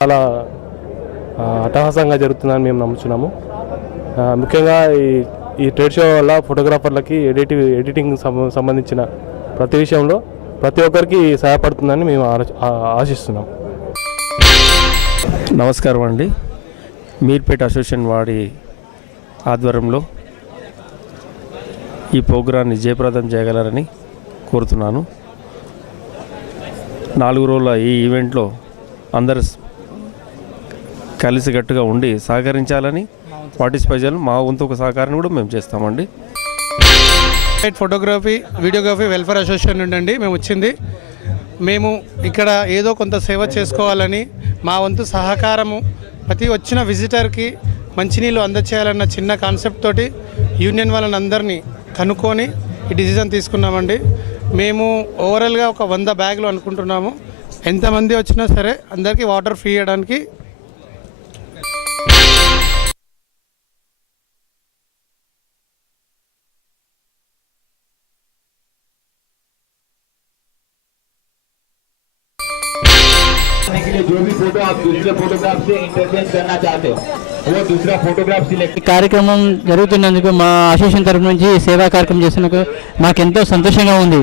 చాలా అట్టహాసంగా జరుగుతుందని మేము నమ్ముతున్నాము. ముఖ్యంగా ఈ ట్రేడ్ షో వల్ల ఫోటోగ్రాఫర్లకి ఎడిటింగ్ సంబంధించిన ప్రతి విషయంలో ప్రతి ఒక్కరికి సహాయపడుతుందని మేము ఆశిస్తున్నాం. నమస్కారం అండి. మీర్పేట అసోసియేషన్ వాడి ఆధ్వర్యంలో ఈ ప్రోగ్రాన్ని జయప్రదం చేయగలరని కోరుతున్నాను. 4 రోజుల ఈ ఈవెంట్లో అందరు కలిసికట్టుగా ఉండి సహకరించాలని పార్టిసిపేట్ చేయాలని మా వంతు ఒక సహకారాన్ని కూడా మేము చేస్తామండి. ఫోటోగ్రఫీ వీడియోగ్రఫీ వెల్ఫేర్ అసోసియేషన్ నుండి మేము వచ్చింది. మేము ఇక్కడ ఏదో కొంత సేవ చేసుకోవాలని మా వంతు సహకారము ప్రతి వచ్చిన విజిటర్కి మంచినీళ్ళు అందచేయాలన్న చిన్న కాన్సెప్ట్ తోటి యూనియన్ వాళ్ళని అందరినీ కనుక్కొని ఈ డిసిజన్ తీసుకున్నామండి. మేము ఓవరాల్గా ఒక 100 బ్యాగులు అనుకుంటున్నాము. ఎంతమంది వచ్చినా సరే అందరికీ వాటర్ ఫ్రీ చేయడానికి जो भी फोटो आप दूसरे फोटोग्राफ से इंटरचेंज करना चाहते हो वो दूसरा फोटोग्राफ सिलेक्ट. కార్యక్రమం జరుగుతున్నందుకు మా అసోసియేషన్ తరఫు నుంచి సేవా కార్యక్రమం చేస్తున్నందుకు మాకెంతో సంతోషంగా ఉంది.